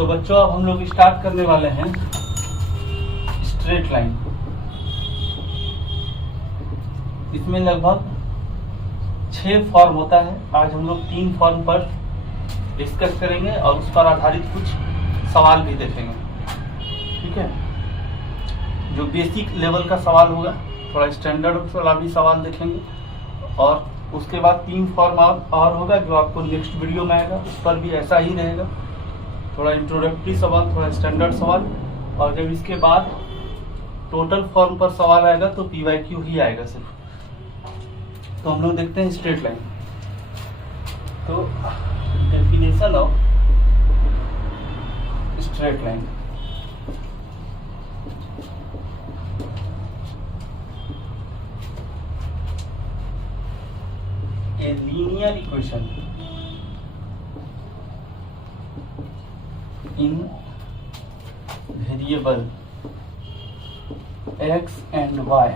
तो बच्चों अब हम लोग स्टार्ट करने वाले हैं स्ट्रेट लाइन। इसमें लगभग 6 फॉर्म होता है। आज हम लोग 3 फॉर्म पर डिस्कस करेंगे और उस पर आधारित कुछ सवाल भी देखेंगे। ठीक है, जो बेसिक लेवल का सवाल होगा, थोड़ा स्टैंडर्ड वाला भी सवाल देखेंगे और उसके बाद 3 फॉर्म और होगा जो आपको नेक्स्ट वीडियो में आएगा, उस पर भी ऐसा ही रहेगा। थोड़ा इंट्रोडक्टरी सवाल, थोड़ा स्टैंडर्ड सवाल, और जब इसके बाद टोटल फॉर्म पर सवाल आएगा तो PYQ ही आएगा सिर्फ। तो हम लोग देखते हैं स्ट्रेट लाइन। तो definition of straight line. A linear equation in variable x and y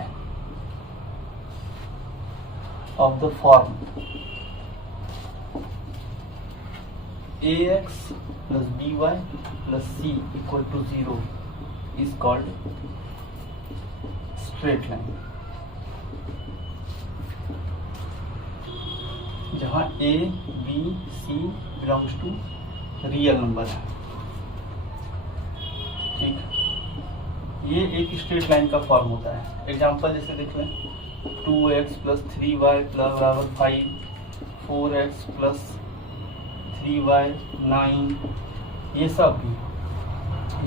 of the form ax plus by plus c equal to 0 is called straight line, जहाँ a, b, c belongs to real number है। ठीक, ये एक straight line का form होता है। Example जैसे देख लें, 2x plus 3y plus बराबर 5, 4x plus 3y 9, ये सब भी,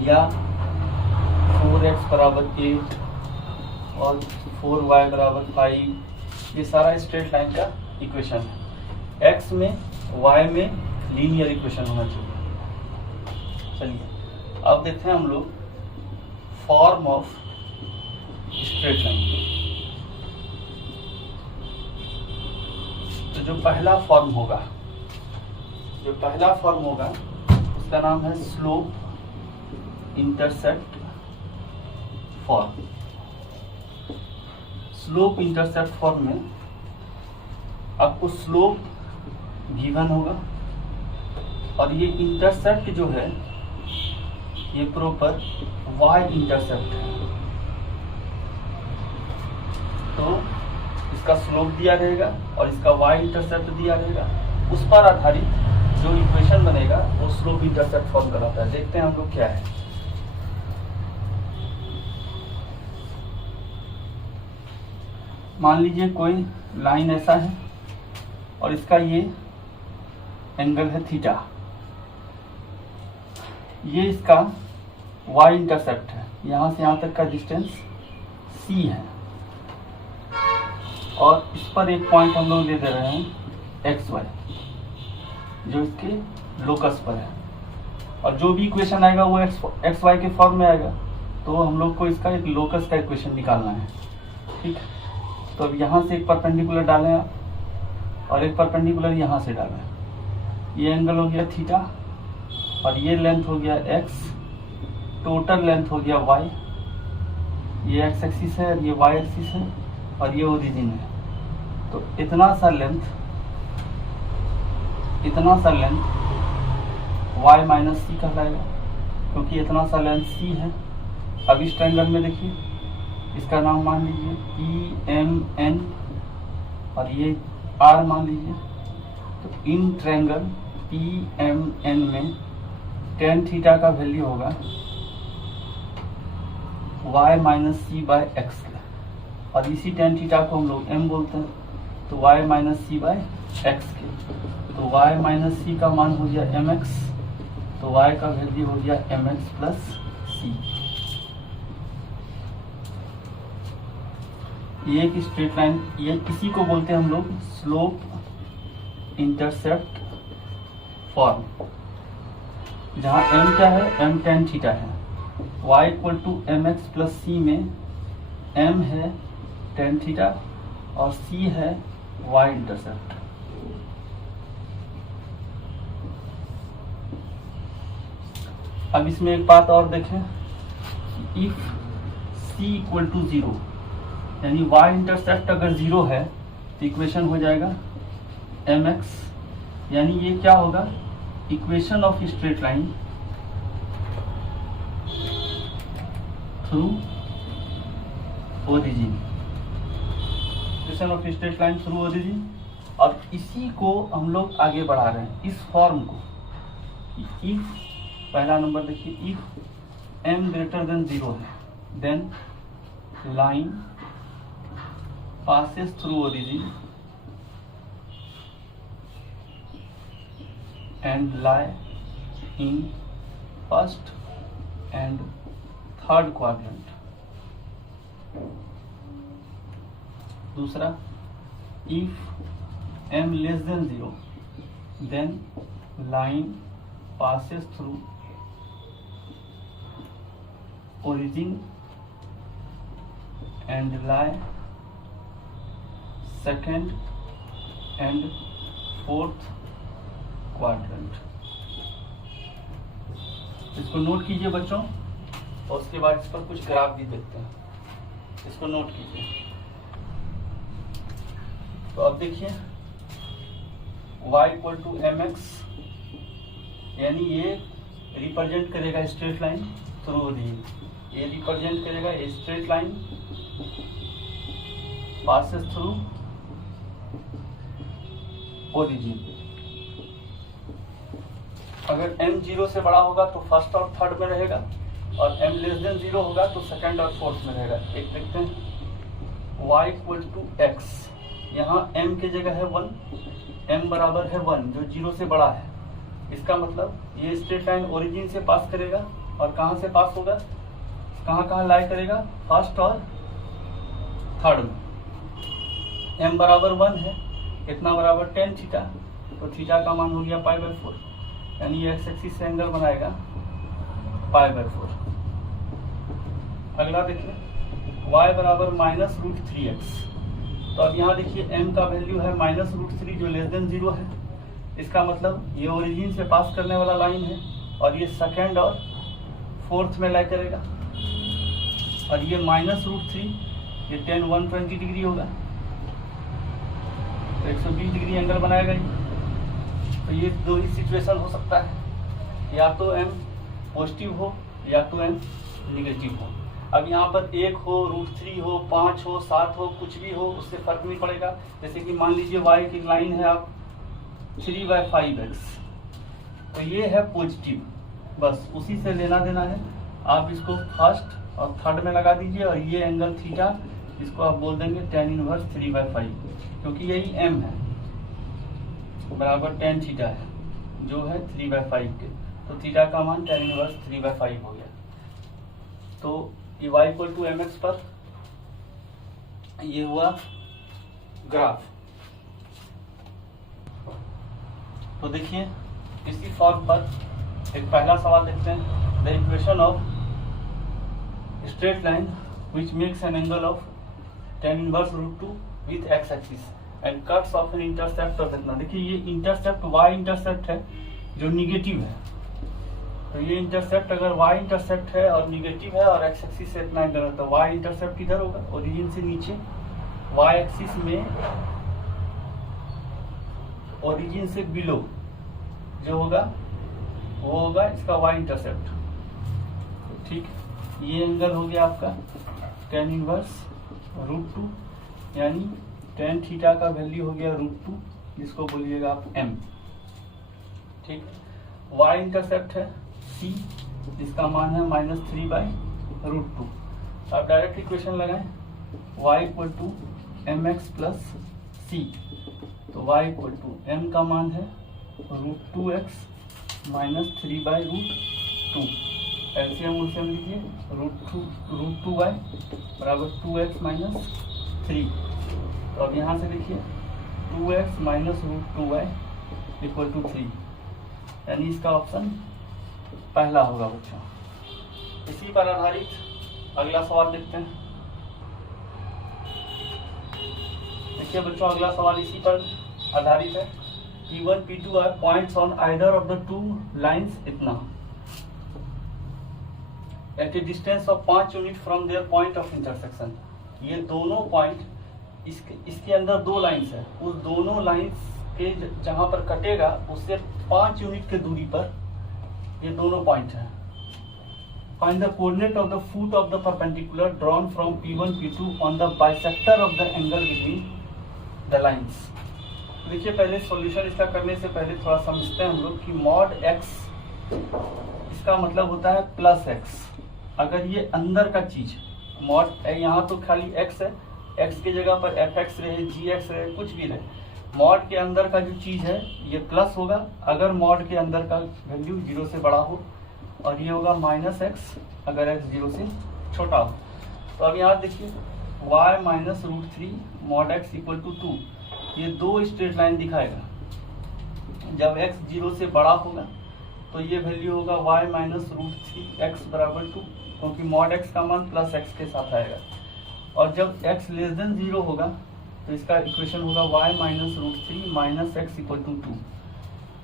या 4x बराबर 8 और 4y बराबर 5, ये सारा स्ट्रेट लाइन का इक्वेशन है। x में y में लीनियर इक्वेशन होना चाहिए। चलिए अब देखते हैं हम लोग फॉर्म ऑफ स्ट्रेट लाइन। तो जो पहला फॉर्म होगा उसका नाम है slope intercept form. Slope intercept form में आपको स्लोप गिवन होगा और ये इंटरसेप्ट जो है ये प्रॉपर y इंटरसेप्ट है। तो इसका स्लोप दिया रहेगा और इसका y इंटरसेप्ट दिया रहेगा। उस पर आधारित जो इक्वेशन बनेगा वो स्लोप इंटरसेप्ट फॉर्म कराता है। देखते हैं हम लोग क्या है। मान लीजिए कोई लाइन ऐसा है और इसका ये एंगल है थीटा, ये इसका y इंटरसेप्ट है, यहाँ से यहाँ तक का डिस्टेंस c है और इस पर एक पॉइंट हम लोग दे दे रहे हैं xy, जो इसके लोकस पर है। और जो भी इक्वेशन आएगा वो xy के फॉर्म में आएगा। तो हम लोग को इसका एक लोकस का इक्वेशन निकालना है। ठीक, तो अब यहाँ से एक परपेंडिकुलर डालें आप और एक परपेंडिकुलर यहाँ से डालें। ये एंगल हो गया थीटा और ये लेंथ हो गया x, टोटल लेंथ हो गया y, ये x एक्सिस है और ये y एक्सिस है और ये ओरिजिन है। तो इतना सा लेंथ y माइनस सी कहलाएगा, क्योंकि इतना सा लेंथ c है। अब इस ट्रायंगल में देखिए, इसका नाम मान लीजिए EMN और ये R मान लीजिए। तो इन ट्रायंगल EMN में tan थीटा का वैल्यू होगा y माइनस सी बाय एक्स के, और इसी tan थीटा को हम लोग m बोलते हैं, तो y माइनस सी बाय एक्स के। तो y माइनस सी का मान हो गया mx, तो y का वैल्यू हो गया mx प्लस सी। ये एक स्ट्रेट लाइन, ये किसी को बोलते हैं हम लोग स्लोप इंटरसेप्ट फॉर्म, जहाँ m क्या है, m tan थीटा है। y equal to mx plus c में m है tan थीटा और c है y इंटरसेप्ट। अब इसमें एक बात और देखें, इफ c इक्वल टू 0, यानी y इंटरसेप्ट अगर 0 है तो इक्वेशन हो जाएगा mx, यानी ये क्या होगा, equation of straight line through origin, of straight line through origin. और इसी को हम लोग आगे बढ़ा रहे हैं, इस फॉर्म को। इफ पहला नंबर देखिए, इफ m ग्रेटर देन 0 है, then line passes through origin and lie in first and third quadrant। दूसरा, if m less than 0, then line passes through origin and lie second and fourth quadrant. इसको note कीजिए बच्चों, और उसके बाद इस पर कुछ ग्राफ भी देखते हैं। इसको नोट कीजिए। तो अब देखिए y इक्वल टू mx, यानी ये रिप्रेजेंट करेगा स्ट्रेट लाइन थ्रू ओरिजिन, ये रिप्रेजेंट करेगा straight line passes through origin. अगर m 0 से बड़ा होगा तो फर्स्ट और थर्ड में रहेगा, और m लेस देन 0 होगा तो सेकंड और फोर्थ में रहेगा। एक देखते हैं, y इक्वल टू x, यहाँ m की जगह है 1, m बराबर है 1 जो 0 से बड़ा है। इसका मतलब ये स्ट्रेट लाइन ओरिजिन से पास करेगा, और कहाँ से पास होगा, कहाँ लाई करेगा, फर्स्ट और थर्ड में। m बराबर 1 है, इतना बराबर tan थीटा, तो थीटा का मान हो गया π/4, यानी ये एक्स एक्सिस से एंगल बनाएगा π/4। अगला देखिए, y बराबर -√3x, तो अब यहाँ देखिए m का वैल्यू है -√3 जो लेस देन 0 है। इसका मतलब ये ओरिजिन से पास करने वाला लाइन है, और ये सेकेंड और फोर्थ में लाई करेगा, और ये -√3, ये tan 120 डिग्री होगा, तो 120 डिग्री एंगल बनाएगा ये। तो ये दो ही सिचुएशन हो सकता है, या तो m पॉजिटिव हो या तो m निगेटिव हो। अब यहाँ पर 1 हो, √3 हो, 5 हो, 7 हो, कुछ भी हो, उससे फर्क नहीं पड़ेगा। जैसे कि मान लीजिए y की लाइन है आप 3/5x, तो ये है पॉजिटिव, बस उसी से लेना देना है। आप इसको फर्स्ट और थर्ड में लगा दीजिए, और ये एंगल थीटा इसको आप बोल देंगे tan इनवर्स 3/5, क्योंकि यही m है बराबर tan थीटा है जो है 3/5 के, तो थीटा का मान tan इनवर्स 3/5 हो गया। तो ये y इक्वल टू mx पर ये हुआ ग्राफ। तो देखिए इसी फॉर्म पर एक पहला सवाल देखते हैं, the equation of straight line which makes an angle of tan inverse √2 with x axis and cuts off an intercept of इतना। देखिए ये इंटरसेप्ट y इंटरसेप्ट है जो निगेटिव है, तो ये इंटरसेप्ट अगर y इंटरसेप्ट है और निगेटिव है और x एक्सिस से इतना एंगल है, तो y इंटरसेप्ट किधर होगा, ओरिजिन से नीचे, y एक्सिस में ओरिजिन से बिलो जो होगा वो होगा इसका y इंटरसेप्ट। ठीक, ये एंगल हो गया आपका tan इनवर्स √2, यानी tan थीटा का वैल्यू हो गया √2, जिसको बोलिएगा आप m। ठीक, y इंटरसेप्ट है c, जिसका मान है -3/√2। आप डायरेक्ट इक्वेशन लगाएं, y equal to mx plus c, तो y इक्वल टू m का मान है √2x -3/√2। एलसीएम उलसीएम लीजिए, √2y बराबर 2x - 3। तो अब यहाँ से देखिए 2x - √2y इक्वल टू 3, यानी इसका ऑप्शन पहला होगा बच्चों। इसी पर आधारित अगला सवाल देखते हैं। देखिए बच्चों अगला सवाल इसी पर आधारित है। P1 P2 are points on either of the two lines इतना at a distance of 5 unit from their point of intersection। ये दोनों पॉइंट इसके अंदर दो लाइंस है, उस दोनों लाइंस के जहां पर कटेगा उससे 5 यूनिट के दूरी पर ये दोनों पॉइंट है। Find the coordinate of the foot of the perpendicular drawn from P1 P2 on the bisector of the angle between the lines. देखिए पहले सॉल्यूशन इसका करने से पहले थोड़ा समझते हैं हम लोग कि मॉड x इसका मतलब होता है प्लस x। अगर ये अंदर का चीज मॉड, यहाँ तो खाली x है, x की जगह पर fx रहे, gx रहे, कुछ भी रहे, मॉड के अंदर का जो चीज है ये प्लस होगा अगर मॉड के अंदर का वैल्यू 0 से बड़ा हो, और ये होगा माइनस एक्स अगर x 0 से छोटा हो। तो अब यहाँ देखिए y minus root three mod x equal to 2, ये दो स्ट्रेट लाइन दिखाएगा। जब x 0 से बड़ा होगा तो ये वैल्यू होगा y minus root three x बराबर 2, क्योंकि मॉड x का मान प्लस x के साथ आएगा। और जब x लेस देन 0 होगा तो इसका इक्वेशन होगा y minus root three minus x equal to 2,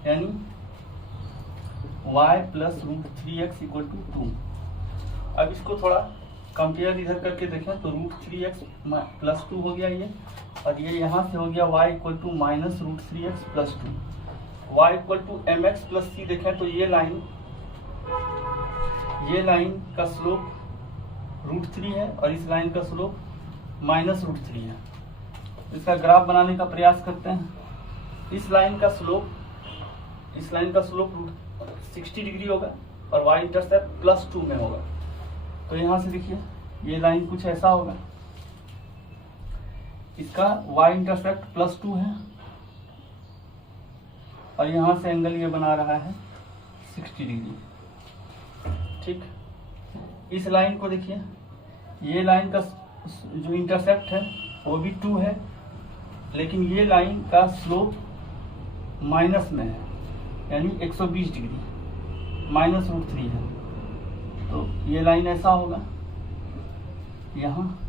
यानी y plus root three x equal to 2। अब इसको थोड़ा कंपेयर इधर करके देखें तो रूट थ्री एक्स प्लस 2 हो गया ये, और ये यहाँ से हो गया y equal to minus root three x plus 2। y equal to m x plus C देखें तो ये लाइन का स्लोप रूट थ्री है और इस लाइन का स्लोप माइनस रूट थ्री है। इसका ग्राफ बनाने का प्रयास करते हैं। इस लाइन का स्लोप रूट 60 डिग्री होगा और y इंटरसेप्ट प्लस 2 में होगा। तो यहाँ से देखिए ये लाइन कुछ ऐसा होगा, इसका y इंटरसेप्ट प्लस 2 है और यहाँ से एंगल ये बना रहा है 60 डिग्री। ठीक, इस लाइन को देखिए, ये लाइन का जो इंटरसेप्ट है वो भी 2 है, लेकिन ये लाइन का स्लोप माइनस में है, यानी 120 डिग्री, माइनस रूट थ्री है। तो ये लाइन ऐसा होगा। यहाँ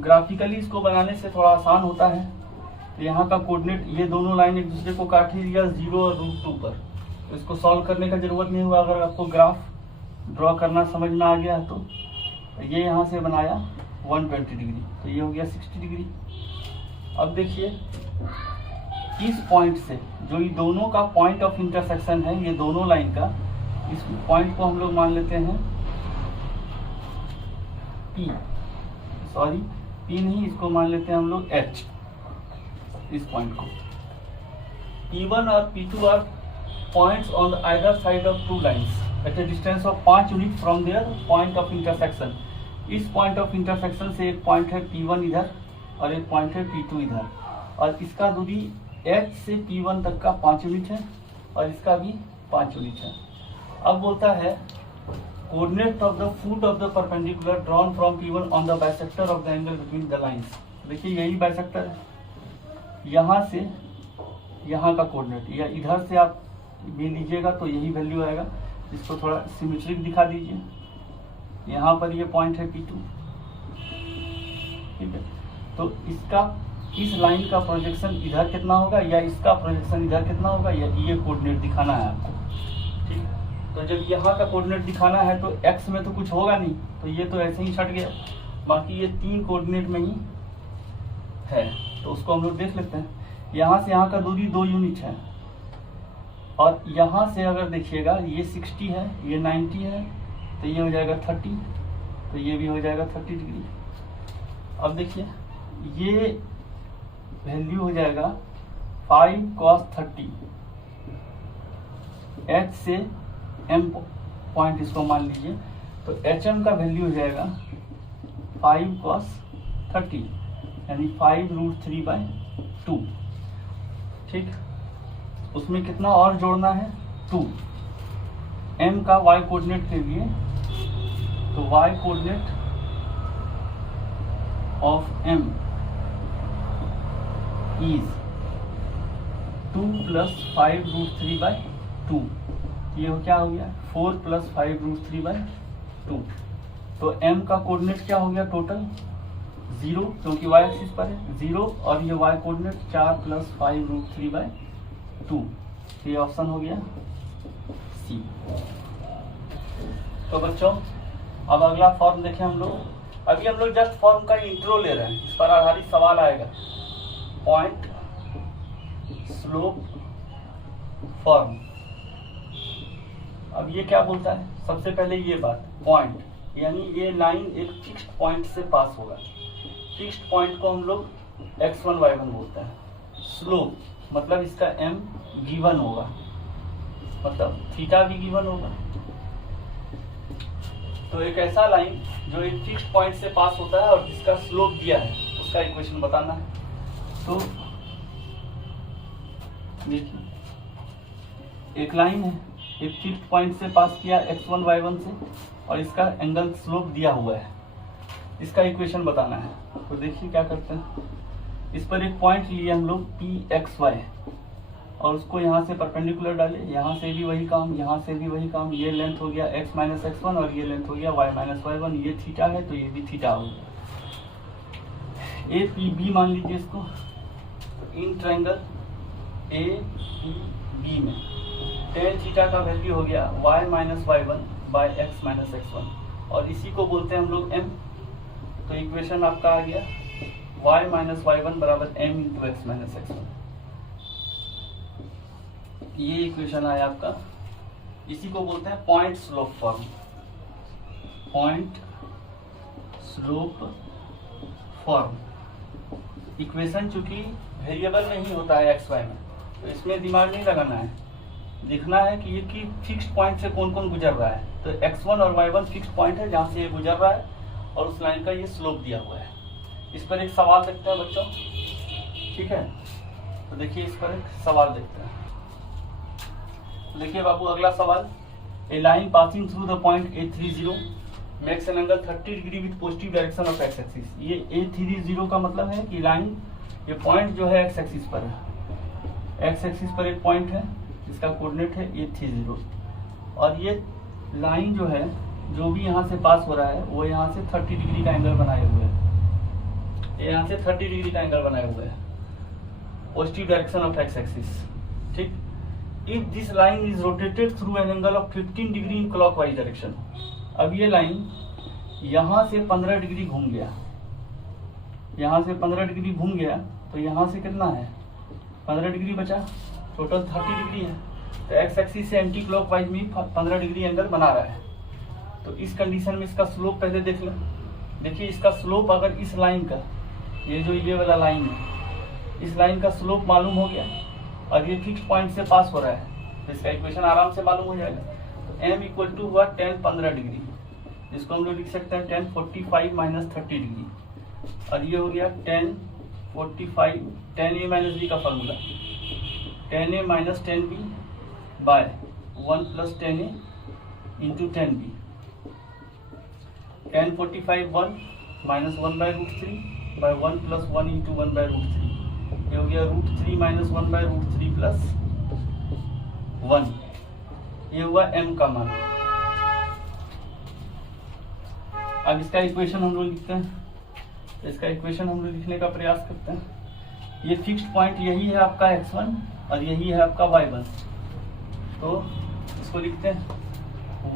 ग्राफिकली इसको बनाने से थोड़ा आसान होता है। तो यहाँ का कोऑर्डिनेट, ये दोनों लाइन एक दूसरे को काट ही दिया 0 और रूट 2 पर, तो इसको सॉल्व करने का जरूरत नहीं हुआ। अगर आपको ग्राफ ड्रॉ करना समझ में आ गया तो ये यहाँ से बनाया 120 डिग्री, तो ये हो गया 60 डिग्री। अब देखिए इस पॉइंट से, जो ये दोनों का पॉइंट ऑफ इंटरसेक्शन है, ये दोनों लाइन का, इस पॉइंट को हम लोग मान लेते हैं P, सॉरी P नहीं, इसको मान लेते हैं हम लोग H। इस पॉइंट को P1 और P2 are points on either side of two lines at a distance of 5 unit from their point of intersection. इस पॉइंट ऑफ इंटरसेक्शन से एक पॉइंट है P1 इधर और एक पॉइंट है P2 इधर, और इसका दूरी H से P1 तक का 5 यूनिट है और इसका भी 5 यूनिट है। अब बोलता है coordinate of the foot of the perpendicular drawn from P1 on the bisector of the angle between the lines. देखिए यही बाइसेक्टर है, यहाँ से यहाँ का कोऑर्डिनेट, या इधर से आप भी लीजिएगा तो यही वैल्यू आएगा। इसको थोड़ा सिमेट्रिक दिखा दीजिए। यहाँ पर ये पॉइंट है P2, ठीक है। तो इसका, इस लाइन का प्रोजेक्शन इधर कितना होगा या इसका प्रोजेक्शन इधर कितना होगा, या ये कोऑर्डिनेट दिखाना है आपको, ठीक। तो जब यहाँ का कोऑर्डिनेट दिखाना है तो x में तो कुछ होगा नहीं, तो ये तो ऐसे ही छट गया, बाकी ये 3 कोऑर्डिनेट में ही है। तो उसको हम लोग देख लेते हैं। यहाँ से यहाँ का दूरी 2 यूनिट है, और यहाँ से अगर देखिएगा ये 60 है, ये 90 है, तो ये हो जाएगा 30, तो ये भी हो जाएगा 30 डिग्री। अब देखिए ये वैल्यू हो जाएगा 5 cos 30। H से M पॉइंट इसको मान लीजिए, तो HM का वैल्यू हो जाएगा 5 cos 30, यानी 5√3/2। ठीक, उसमें कितना और जोड़ना है, 2। M का y कोऑर्डिनेट के लिए, तो y coordinate of M is 2 + 5√3/2। ये क्या हो गया, 4 + 5√3/2। तो M का कोऑर्डिनेट क्या हो गया टोटल, 0, क्योंकि y एक्सिस पर है 0, और ये y कोऑर्डिनेट 4 + 5√3/2। ये ऑप्शन हो गया C। तो बच्चों अब अगला फॉर्म देखें हम लोग। अभी हम लोग जस्ट फॉर्म का इंट्रो ले रहे हैं, इस पर आधारित सवाल आएगा। पॉइंट स्लोप फॉर्म, अब ये क्या बोलता है, सबसे पहले ये बात पॉइंट, यानी ये लाइन एक फिक्स्ड पॉइंट से पास होगा। फिक्स्ड पॉइंट को हम लोग x1 y1 बोलते हैं। स्लोप मतलब इसका m गिवन होगा, मतलब थीटा भी गिवन होगा। तो एक ऐसा लाइन जो एक फिक्स्ड पॉइंट से पास होता है और जिसका स्लोप दिया है, उसका इक्वेशन बताना है। तो देखिए, एक लाइन है, एक फिक्स्ड पॉइंट से पास किया x1 y1 से, और इसका एंगल स्लोप दिया हुआ है, इसका इक्वेशन बताना है। तो देखिए क्या करते हैं, इस पर एक पॉइंट लिए हम लोग pxy, और उसको यहाँ से परपेंडिकुलर डाले, यहाँ से भी वही काम, यहाँ से भी वही काम। ये लेंथ हो गया x माइनस x1 और ये लेंथ हो गया y माइनस y1। ये थीटा है तो ये भी थीटा हो गया। ए पी बी मान लीजिए इसको। In triangle A P B में टेन थीटा का वैल्यू हो गया y minus y1 by x minus x1, और इसी को बोलते हैं हम लोग m। तो इक्वेशन आपका आ गया y माइनस y1 बराबर m into x minus x1। ये इक्वेशन आया आपका। इसी को बोलते हैं point slope form. Point slope form equation चूंकि वेरिएबल नहीं होता है एक्स वाई में, तो इसमें दिमाग नहीं लगाना है, लिखना है कि ये कि फिक्स्ड पॉइंट से कौन कौन गुजर रहा है। तो x1 और y1 फिक्स्ड पॉइंट है जहाँ से ये गुजर रहा है, और उस लाइन का ये स्लोप दिया हुआ है। इस पर एक सवाल देखते हैं बच्चों, ठीक है। तो देखिए इस पर एक सवाल देखते हैं। देखिए बाबू, अगला सवाल, a line passing through the point A30 makes an angle 30 degree with positive direction of x axis. ये A30 का मतलब है कि लाइन, ये पॉइंट जो है एक्स एक्सिस पर है। एक्स एक्सिस पर एक पॉइंट है जिसका कोऑर्डिनेट है A30, और ये लाइन जो है, जो भी यहाँ से पास हो रहा है, वो यहाँ से 30 डिग्री का एंगल बनाए हुए है। यहाँ से 30 डिग्री का एंगल बनाए हुए है, positive direction of x axis, ठीक। If this line is rotated through an angle of 15 degree in clockwise direction. अब ये लाइन यहाँ से 15 डिग्री घूम गया, यहाँ से 15 डिग्री घूम गया, तो यहाँ से कितना है, 15 डिग्री बचा, टोटल 30 डिग्री है। तो एक्स एक्सिस से एंटी क्लॉकवाइज में 15 डिग्री एंगल बना रहा है। तो इस कंडीशन में इसका स्लोप पहले देख लें। देखिए इसका स्लोप अगर इस लाइन का, ये जो ये वाला लाइन है, इस लाइन का स्लोप मालूम हो गया, और ये फिक्स पॉइंट से पास हो रहा है, तो इसका इक्वेशन आराम से मालूम हो जाएगा। तो m इक्वल टू हुआ 10 15 डिग्री, जिसको हम लोग लिख सकते हैं 10 45 माइनस 30 डिग्री, और ये हो गया 10 45 10a माइनस बी का formula 10a minus 10b by 1 plus 10a into 10b। 10 45 1 minus 1 by root 3 by 1 plus 1 into 1 by root 3, ये हो गया root 3 minus 1 by root 3 plus 1। ये हुआ m का मान। अब इसका इक्वेशन हम लोग लिखते हैं। तो इसका इक्वेशन हम लोग लिखने का प्रयास करते हैं। ये फिक्स्ड पॉइंट यही है आपका x1 और यही है आपका y1। तो इसको लिखते हैं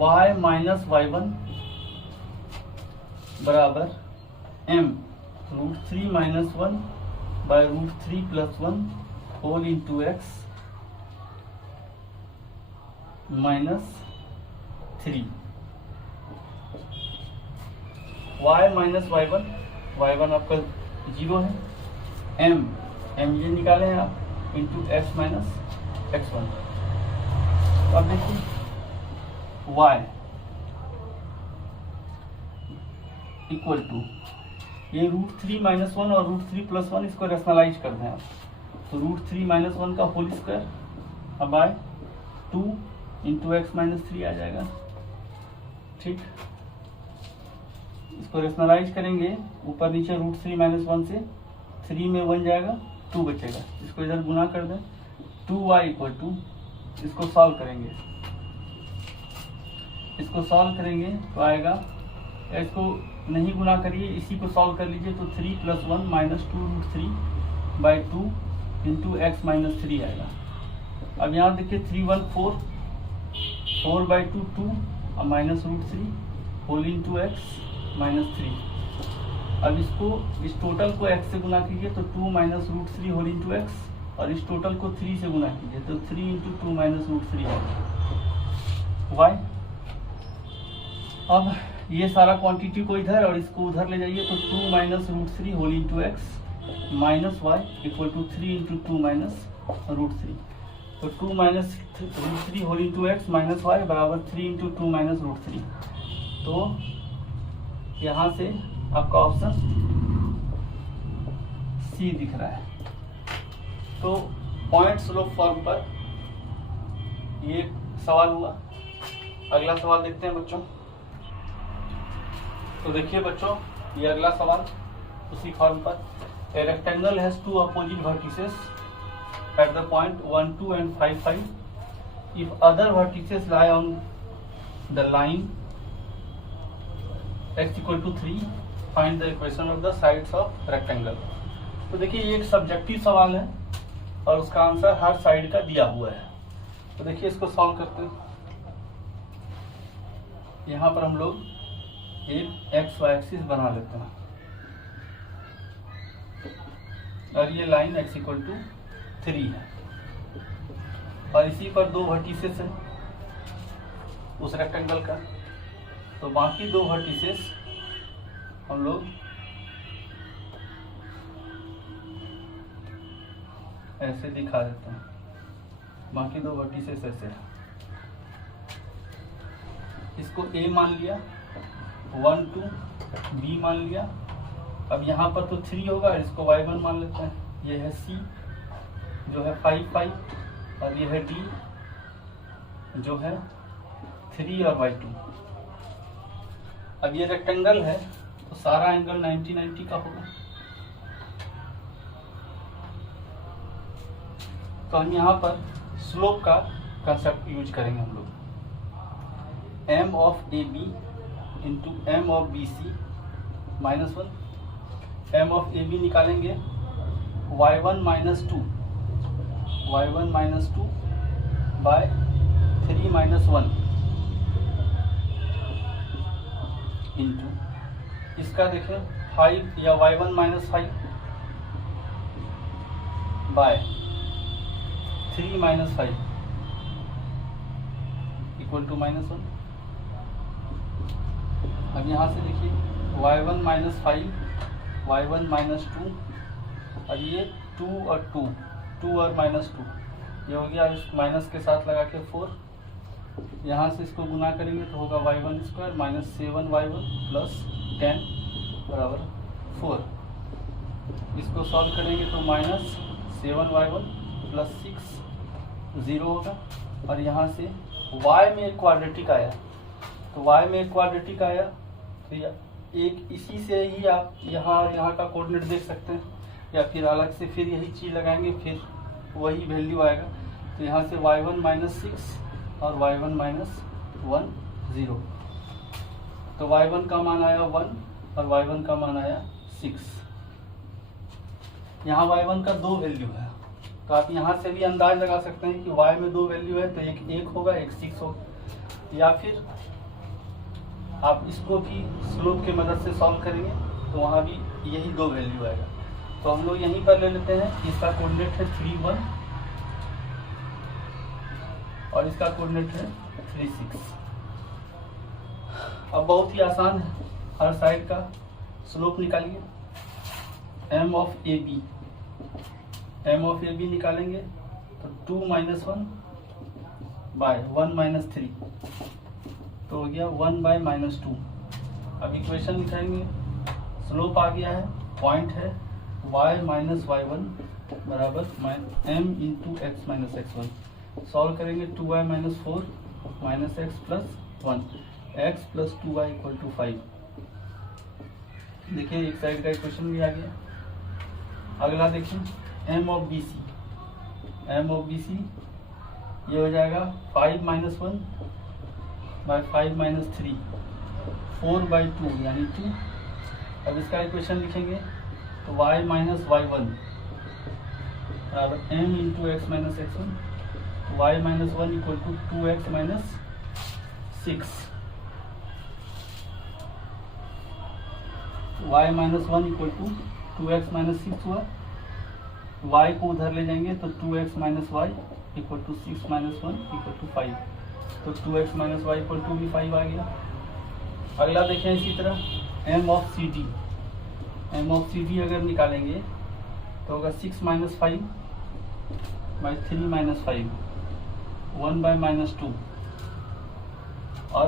y माइनस y1 बराबर m root 3 minus 1 by root 3 plus 1 whole into x minus 3। y minus y1 आपका 0 है, m ये निकाले हैं आप, इंटू x माइनस x1। तो अब देखिए y इक्वल टू ये रूट 3 माइनस 1 और रूट 3 प्लस 1, इसको रेशनलाइज कर दें आप। तो रूट 3 माइनस 1 का होल स्क्वायर अब बाय 2 इंटू एक्स माइनस 3 आ जाएगा, ठीक। इसको रेशनलाइज करेंगे, ऊपर नीचे रूट 3 माइनस 1 से 3 में 1 जाएगा, 2 बचेगा, इसको इधर गुना कर दें। 2y इक्वल टू, इसको सॉल्व करेंगे, इसको सॉल्व करेंगे तो आएगा, इसको नहीं गुना करिए, इसी को सॉल्व कर लीजिए। तो 3 plus 1 minus 2 root 3 by 2 into x minus 3 आएगा। अब यहाँ देखिए 3 1 4 4 बाई 2 2 और minus root 3 whole into x minus 3। अब इसको, इस टोटल को x से गुना कीजिए तो 2 minus root 3 whole into x, और इस टोटल को 3 से गुना कीजिए तो 3 इंटू 2 माइनस रूट 3 आएगा। y। अब ये सारा क्वांटिटी को इधर और इसको उधर ले जाइए, तो 2 minus root 3 whole into x minus y equal to 3 into 2 minus root 3। तो 2 minus root 3 whole into x minus y बराबर 3 इंटू 2 माइनस रूट 3। तो यहाँ से आपका ऑप्शन सी दिख रहा है। तो पॉइंट स्लोप फॉर्म पर ये सवाल हुआ। अगला सवाल देखते हैं बच्चों। तो देखिए बच्चों, ये अगला सवाल उसी फॉर्म पर। A rectangle has two opposite vertices at the point 1, 2 and 5, 5. If other vertices lie on the line x equal to 3, find the equation of the sides of rectangle. तो देखिए ये एक सब्जेक्टिव सवाल है और उसका आंसर हर side का दिया हुआ है। तो देखिए इसको सॉल्व करते हैं। यहाँ पर हम लोग एक एक्स वाई एक्सिस बना लेते हैं और ये लाइन x इक्वल टू 3 है और इसी पर दो वर्टिसेस है उस रेक्टेंगल का। तो बाकी दो वर्टिसेस हम लोग ऐसे दिखा देते हैं। बाकी दो वर्टिसेस ऐसे है। इसको A मान लिया, 1, 2, B मान लिया। अब यहाँ पर तो 3 होगा, इसको y1 मान लेते हैं। ये है C जो है 5, 5 और ये है D जो है 3 और y2। अब ये रेक्टेंगल है तो सारा एंगल 90, 90 का होगा। तो हम यहाँ पर स्लोप का कंसेप्ट यूज करेंगे हम लोग। m of AB into m of BC minus 1। m of AB निकालेंगे y1 minus 2 bye 3 minus 1 into इसका देखें 5 या y1 minus 5 by 3 minus 5 equal to minus 1। अब यहाँ से देखिए y1 माइनस 5, y1 माइनस 2 और ये 2 और 2 और माइनस 2 ये हो गया। इस माइनस के साथ लगा के 4। यहाँ से इसको गुना करेंगे तो होगा y1 square minus 7y1 plus 10 बराबर 4। इसको सॉल्व करेंगे तो माइनस 7y1 प्लस 6 0 होगा। और यहाँ से y में एक क्वाड्रेटिक आया, तो y में एक क्वाड्रेटिक आया तो एक इसी से ही आप यहाँ और यहाँ का कोऑर्डिनेट देख सकते हैं, या फिर अलग से फिर यही चीज़ लगाएंगे फिर वही वैल्यू आएगा। तो यहाँ से y1 माइनस 6 और y1 माइनस 1 0। तो y1 का मान आया 1 और y1 का मान आया 6। यहाँ y1 का 2 वैल्यू है, तो आप यहाँ से भी अंदाज लगा सकते हैं कि y में 2 वैल्यू है, तो एक 1 होगा एक 6 होगा। या फिर आप इसको भी स्लोप की मदद से सॉल्व करेंगे तो वहाँ भी यही 2 वैल्यू आएगा। तो हम लोग यहीं पर ले लेते हैं, इसका कोऑर्डिनेट है 3, 1 और इसका कोऑर्डिनेट है 3, 6। अब बहुत ही आसान है, हर साइड का स्लोप निकालिए। m ऑफ AB निकालेंगे तो 2 माइनस 1 बाय 1 माइनस 3 तो हो गया 1 बाय माइनस 2। अब इक्वेशन लिखाएंगे, स्लोप आ गया है, पॉइंट है y माइनस y1 बराबर m into x minus x1। Solve करेंगे 2y minus 4 minus x plus 1 x plus 2y equal to 5। देखिए एक साइड का इक्वेशन भी आ गया। अगला देखिए m ऑफ BC ये हो जाएगा 5 माइनस 1 बाय 5 माइनस 3 4 बाई 2 यानी 2। अब इसका इक्वेशन लिखेंगे तो y माइनस y1 बराबर m into x minus x1। y minus 1 equal to 2x minus 6। y minus 1 equal to 2x minus 6 हुआ। y को उधर ले जाएंगे तो 2x minus y equal to 6 minus 1 equal to 5। तो 2x minus y equal to भी 5 आ गया। अगला देखें इसी तरह m of C D, m of C D अगर निकालेंगे तो होगा 6 minus 5 by 3 minus 5, 1 by minus 2। और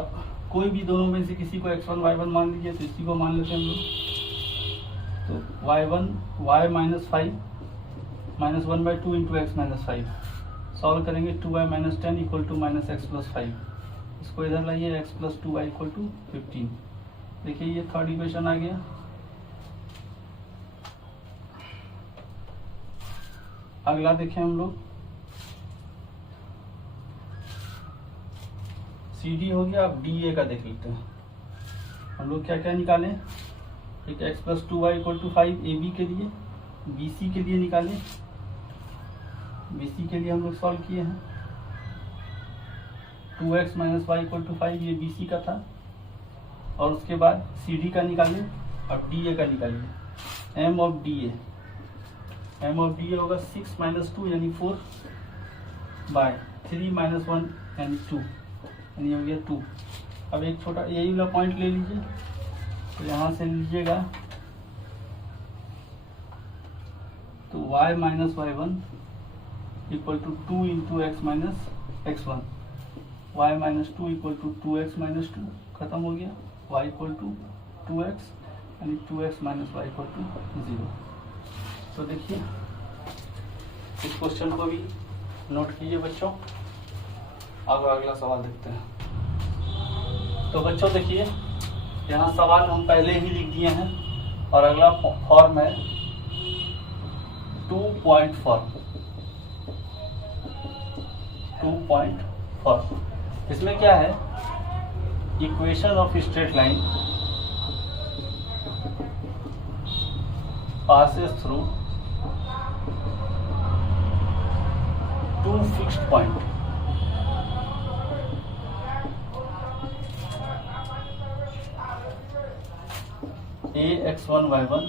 कोई भी दोनों में से किसी को x1 y1 मान लीजिए, तो इसी को मान लेते हैं हम लोग। तो y1 y minus 5 minus 1 by 2 into x minus 5 solve करेंगे। 2y minus 10 equal to minus x plus 5। इसको इधर लाइए, x plus 2y equal to 15। देखिए ये थर्ड इक्वेशन आ गया। अगला देखें हम लोग, सी डी हो गया। अब डी ए का देख लेते हैं हम लोग क्या क्या निकालें। एक x plus 2y equal to 5 A B के लिए, बी सी के लिए निकालें। बी सी के लिए हम लोग सॉल्व किए हैं। 2x minus y equal to 5 ये बी सी का था। और उसके बाद सी डी का निकालें। अब डी ए का निकालिए। M of D A, M of D A होगा 6 माइनस 2 यानी 4 बाय 3 माइनस 1 यानी 2, यानी हो गया 2। अब एक छोटा यही वाला पॉइंट ले लीजिए, तो यहाँ से लीजिएगा तो y minus y one equal to 2 into x minus x one, y minus 2 equal to 2x minus 2 खत्म हो गया। y इक्वल टू 2x यानी 2x minus y equal to 0। तो देखिए इस क्वेश्चन को भी नोट कीजिए बच्चों। अब अगला सवाल देखते हैं। तो बच्चों देखिए यहाँ सवाल हम पहले ही लिख दिए हैं और अगला फॉर्म है 2.4। इसमें क्या है, equation of straight line passes through two fixed point. A x1 y1,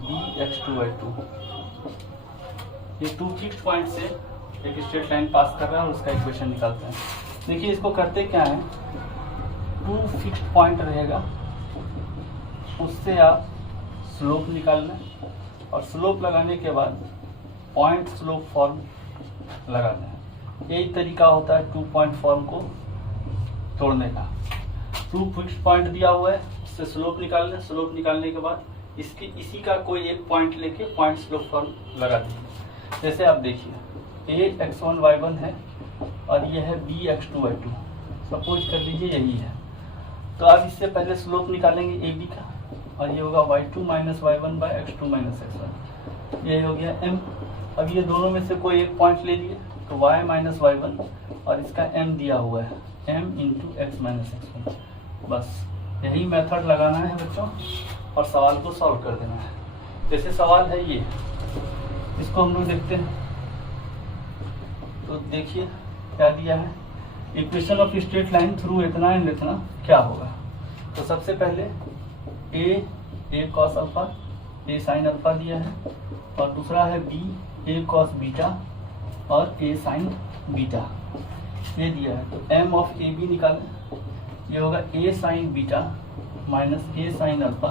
B x2 y2। ये टू फिक्स्ड पॉइंट से एक स्ट्रेट लाइन पास कर रहा है और उसका इक्वेशन निकालते हैं। देखिए इसको करते क्या है, टू फिक्स्ड पॉइंट रहेगा, उससे आप स्लोप निकालना और स्लोप लगाने के बाद पॉइंट स्लोप फॉर्म लगाना है। यही तरीका होता है टू पॉइंट फॉर्म को तोड़ने का। टू फिक्स्ड पॉइंट दिया हुआ है, उससे स्लोप निकालना, स्लोप निकालने के बाद इसी का कोई एक पॉइंट लेके पॉइंट स्लोप फॉर्म लगा दीजिए। जैसे आप देखिए ए x1 y1 है और यह है b x2 y2, सपोज कर लीजिए यही है। तो आप इससे पहले स्लोप निकालेंगे ए बी का और ये होगा y2 minus वाई1 by x2 minus x1, ये हो गया m। अब ये दोनों में से कोई एक पॉइंट ले लिए तो y माइनस वाई1 और इसका m दिया हुआ है m into x minus x1। बस यही मेथड लगाना है बच्चों और सवाल को सॉल्व कर देना है। जैसे सवाल है ये, इसको हम लोग देखते हैं। तो देखिए क्या दिया है, equation of straight line through इतना एंड इतना क्या होगा। तो सबसे पहले ए कॉस अल्फा, ए साइन अल्फा दिया है और दूसरा है बी ए कॉस बीटा और ए साइन बीटा ये दिया है। तो एम ऑफ ए बी निकालें, ये होगा a sine beta minus a sine alpha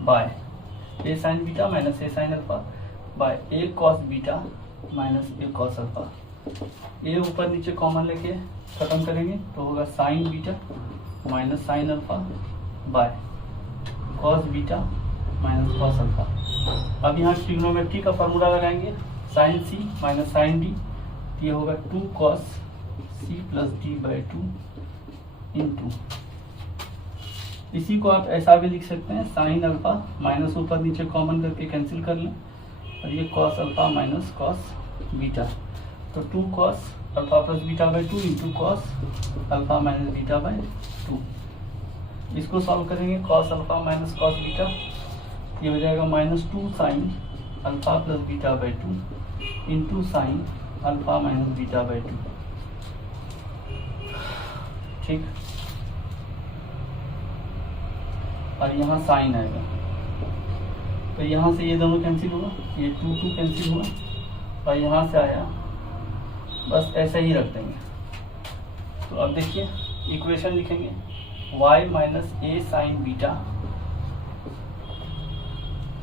by a sine beta minus a sine alpha by a cos beta minus a cos alpha. A ऊपर नीचे कॉमन लेके खत्म करेंगे तो होगा sine beta minus sine alpha by cos beta minus cos alpha. अब यहाँ trigonometry का फॉर्मूला लगाएंगे, sine C minus sine D, ये होगा 2 cos C plus D by 2 into, इसी को आप ऐसा भी लिख सकते हैं साइन अल्फा माइनस ऊपर नीचे कॉमन करके कैंसिल कर लें और ये cos alpha minus cos beta. तो 2 cos alpha plus beta by 2 into cos alpha minus beta by 2। इसको सॉल्व करेंगे, cos alpha minus cos beta ये हो जाएगा -2 sign alpha plus beta by 2 into sine alpha minus beta by 2। ठीक, और यहाँ sign आएगा तो यहाँ से ये दोनों कैंसिल हुआ, ये 2 कैंसिल हुआ और यहाँ से आया, बस ऐसे ही रख देंगे। तो अब देखिए इक्वेशन लिखेंगे y minus a sine beta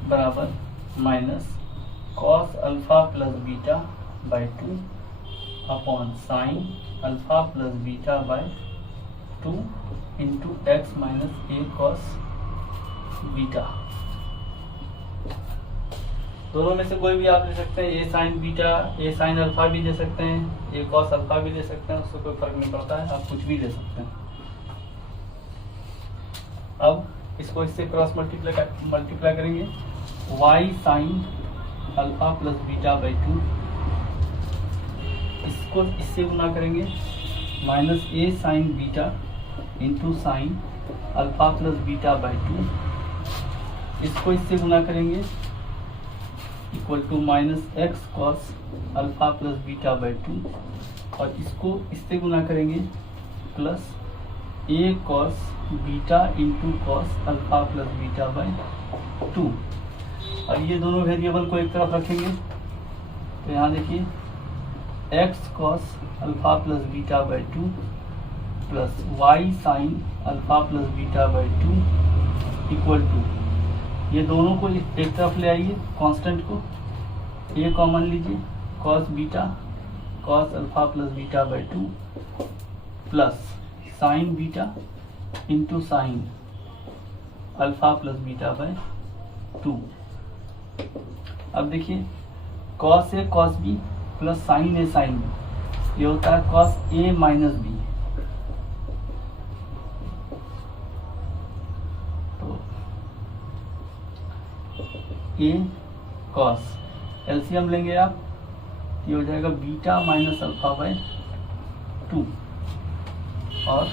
बराबर minus cos alpha plus beta by 2 upon sine alpha plus beta by 2 into x minus a cos beta. दोनों में से कोई भी आप ले सकते हैं, ए साइन बीटा, ए साइन अल्फा भी ले सकते हैं, ए कॉस अल्फा भी ले सकते हैं, उससे कोई फर्क नहीं पड़ता है, आप कुछ भी ले सकते हैं। अब इसको इससे क्रॉस मल्टीप्लाई करेंगे y sine alpha plus beta by 2, इसको इससे गुना करेंगे minus a sine beta into sine alpha plus beta by 2, इसको इससे गुना करेंगे equal to minus x cos alpha plus beta by 2, और इसको इससे गुना करेंगे plus a cos beta into cos alpha plus beta by 2। और ये दोनों वेरिएबल को एक तरफ रखेंगे तो यहाँ देखिए x cos alpha plus beta by 2 plus y sine alpha plus beta by 2 equal to, ये दोनों को एक तरफ ले आइए, कांस्टेंट को ये कॉमन लीजिए, cos beta cos alpha plus beta by 2 plus sign beta into sine alpha plus beta by 2। अब देखिए cos A cos B plus sign A sine B, ये होता है cos A minus B. A cos LCM लेंगे आप, ये हो जाएगा बीटा माइनस अल्फा बाई 2, और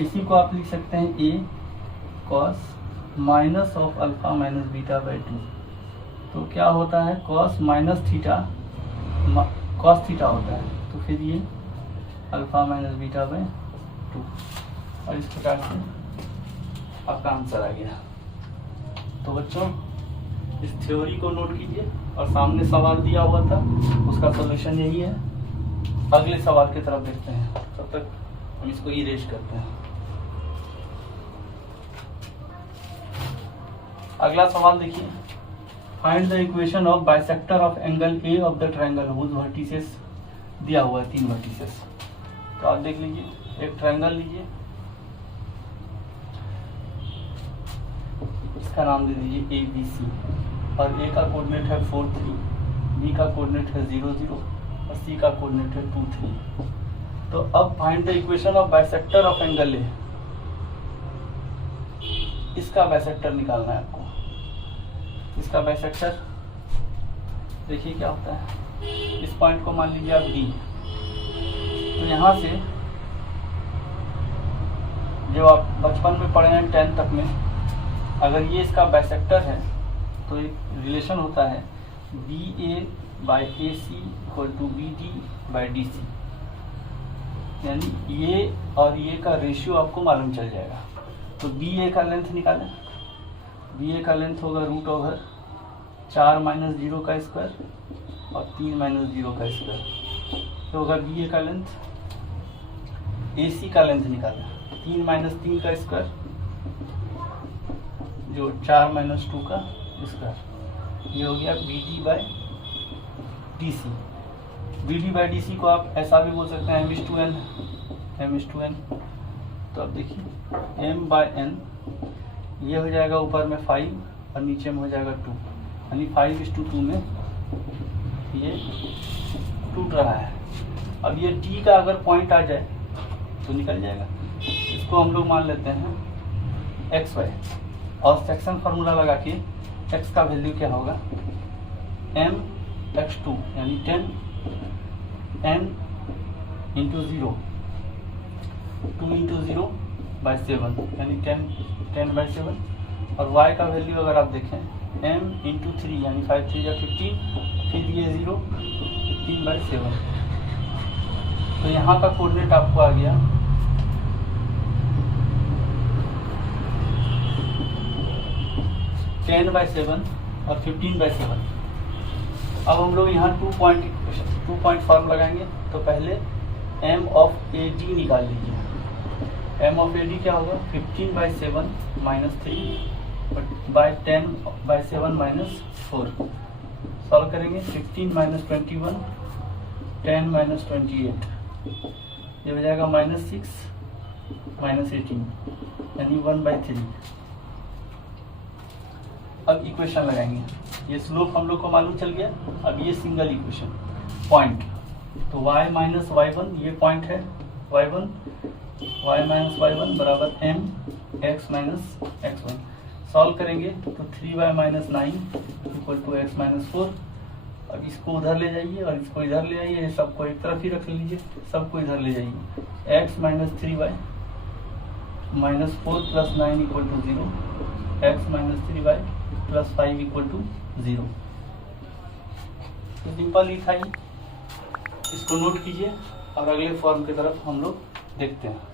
इसी को आप लिख सकते हैं a cos minus of alpha minus beta by 2। तो क्या होता है cos minus theta cos theta होता है, तो फिर ये अल्फा माइनस बीटा बाई 2, और इस प्रकार से आपका आंसर आ गया। तो बच्चों इस थ्योरी को नोट कीजिए, और सामने सवाल दिया हुआ था उसका सॉल्यूशन यही है। अगले सवाल की तरफ देखते हैं, तब तक हम इसको इरेज करते हैं। अगला सवाल देखिए, find the equation of bisector of angle A of the triangle whose vertices दिया हुआ है 3 वर्टिसेस। तो आप देख लीजिए, एक ट्रायंगल लीजिए, इसका नाम दे दीजिए ABC, और ए का कोऑर्डिनेट है 4 3, बी का कोऑर्डिनेट है 0 0, और सी का कोऑर्डिनेट है 2 3। तो अब find the equation of bisector of angle ए, इसका बाइसेक्टर निकालना है आपको। इसका बाइसेक्टर देखिए क्या होता है, इस पॉइंट को मान लीजिए आप D, तो यहाँ से जो आप बचपन में पढ़े हैं 10 तक में, अगर ये इसका बाइसेक्टर है तो एक रिलेशन होता है BA by AC equal to BD by DC, यानी ये और ये का रेशियो आपको मालूम चल जाएगा। तो BA का लेंथ निकालें, BA का लेंथ होगा रूट ओवर 4 माइनस 0 का स्क्वायर और 3 माइनस 0 का स्क्वायर, तो होगा BA का लेंथ। AC का लेंथ निकालें, 3 माइनस 3 का स्क्वायर जो 4 माइनस 2 का स्क्वायर, ये हो गया BD by DC। BD by DC को आप ऐसा भी बोल सकते हैं M/N। तो अब देखिए M बाई N, ये हो जाएगा ऊपर में 5 और नीचे में हो जाएगा 2, यानी 5:2 में ये टूट रहा है। अब ये T का अगर पॉइंट आ जाए तो निकल जाएगा। इसको हम लोग मान लेते हैं XY, और सेक्शन फार्मूला लगा के x का वैल्यू क्या होगा mx2, यानी 10n इंटू 0, 2 इंटू 0 बाई 7, यानी 10/7। और y का वैल्यू अगर आप देखें m इंटू 3, यानी 5 3 या 15, फिर ये 0 3/7। तो यहाँ का कोऑर्डिनेट आपको आ गया 10/7 और 15/7। अब हम लोग यहाँ 2 पॉइंट फॉर्म लगाएंगे। तो पहले एम ऑफ ए डी निकाल लीजिए। एम ऑफ ए डी क्या होगा, 15/7 - 3 बाय 10/7 - 4। सॉल्व करेंगे, 15 - 21 10 - 28, ये हो जाएगा -6 - 18 यानी 1/3। अब इक्वेशन लगाएंगे, ये स्लोप हम लोग को मालूम चल गया। अब ये सिंगल इक्वेशन पॉइंट, तो y - y1 ये पॉइंट है y1, y - y1 बराबर m x - x1। सॉल्व करेंगे तो 3y - 9 = x - 4। अब इसको उधर ले जाइए और इसको इधर ले आइए, सबको एक तरफ ही रख लीजिए, सबको इधर ले जाइए। x - 3y - 4 + 9 = 0, x - 3y + 5 = 0। तो सिंपल ही था ये, इसको नोट कीजिए और अगले फॉर्म की तरफ हम लोग देखते हैं।